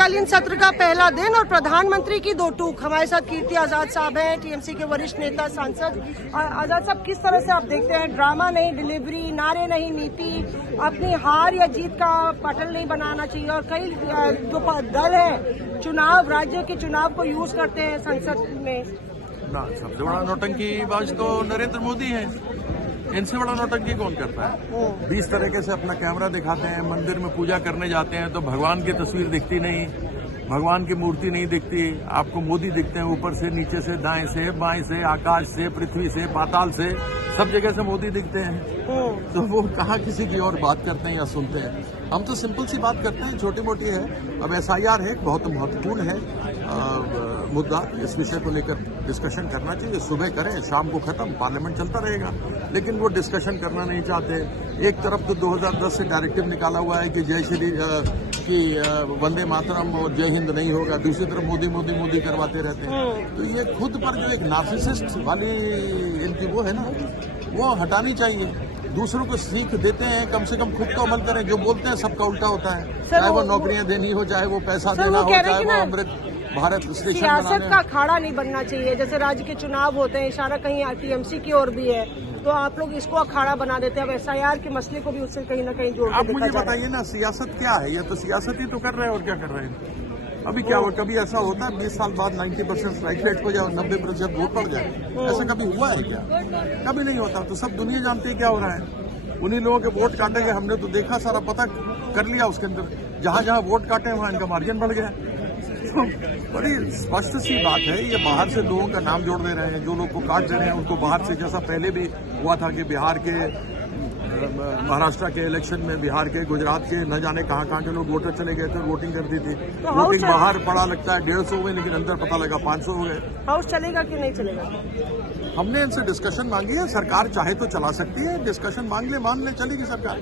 शीतकालीन सत्र का पहला दिन और प्रधानमंत्री की दो टूक। हमारे साथ कीर्ति आजाद साहब हैं, टीएमसी के वरिष्ठ नेता सांसद। आजाद साहब, किस तरह से आप देखते हैं, ड्रामा नहीं डिलीवरी, नारे नहीं नीति, अपनी हार या जीत का पटल नहीं बनाना चाहिए और कई जो दल है चुनाव, राज्य के चुनाव को यूज करते हैं संसद में। ना, सबसे बड़ा नौटंकीबाज तो नरेंद्र मोदी है। इनसे बड़ा नौटंकी कौन करता है? 20 तरीके से अपना कैमरा दिखाते हैं, मंदिर में पूजा करने जाते हैं तो भगवान की तस्वीर दिखती नहीं, भगवान की मूर्ति नहीं दिखती, आपको मोदी दिखते हैं ऊपर से, नीचे से, दाएं से, बाएं से, आकाश से, पृथ्वी से, पाताल से, सब जगह से मोदी दिखते हैं। तो वो कहाँ किसी की और बात करते हैं या सुनते हैं? हम तो सिंपल सी बात करते हैं, छोटी मोटी है। अब SIR है, बहुत महत्वपूर्ण है मुद्दा, इस विषय को लेकर डिस्कशन करना चाहिए। सुबह करें, शाम को खत्म, पार्लियामेंट चलता रहेगा, लेकिन वो डिस्कशन करना नहीं चाहते। एक तरफ तो 2010 से डायरेक्टिव निकाला हुआ है कि जय श्री की वंदे मातरम और जय हिंद नहीं होगा, दूसरी तरफ मोदी मोदी मोदी करवाते रहते हैं। तो ये खुद पर जो एक नार्सिसिस्ट वाली इनकी वो है ना, वो हटानी चाहिए। दूसरों को सीख देते हैं, कम से कम खुद को अमल करें। जो बोलते हैं सबका उल्टा होता है, चाहे वो नौकरियां देनी हो, चाहे वो पैसा देना हो, चाहे वो अमृत भारत स्टेशन सियासत का अखाड़ा नहीं बनना चाहिए। जैसे राज्य के चुनाव होते हैं, इशारा कहीं TMC की ओर भी है, तो आप लोग इसको अखाड़ा बना देते हैं। अब SIR के मसले को भी उससे कहीं ना कहीं जोड़। आप मुझे बताइए ना, सियासत क्या है? ये तो सियासत ही तो कर रहे हैं, और क्या कर रहे हैं? अभी क्या हुआ, कभी ऐसा होता है 20 साल बाद 90% स्ट्राइक रेट हो जाए और 90% वोट पड़ जाए? ऐसा कभी हुआ है क्या? कभी नहीं होता। तो सब दुनिया जानती है क्या हो रहा है। उन्हीं लोगों के वोट काटेंगे, हमने तो देखा, सारा पता कर लिया उसके अंदर। जहां जहां वोट काटे वहां इनका मार्जिन बढ़ गया। तो बड़ी स्पष्ट सी बात है, ये बाहर से लोगों का नाम जोड़ दे रहे हैं, जो लोग को काट दे रहे हैं उनको बाहर से। जैसा पहले भी हुआ था कि बिहार के, महाराष्ट्र के इलेक्शन में बिहार के, गुजरात के, न जाने कहां कहां के लोग वोटर चले गए थे, वोटिंग कर दी थी। तो वोटिंग बाहर पड़ा लगता है 150 हुए, लेकिन अंदर पता लगा 500 हो गए। हाउस चलेगा कि नहीं चलेगा? हमने इनसे डिस्कशन मांगी है, सरकार चाहे तो चला सकती है। डिस्कशन मांग ले, मान ले, चलेगी सरकार,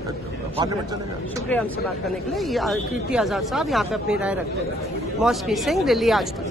पार्लियामेंट चलेगा। शुक्रिया हमसे बात करने के लिए। कीर्ति आजाद साहब यहाँ पे अपनी राय रखते हैं। मौसमी सिंह, दिल्ली आज तक।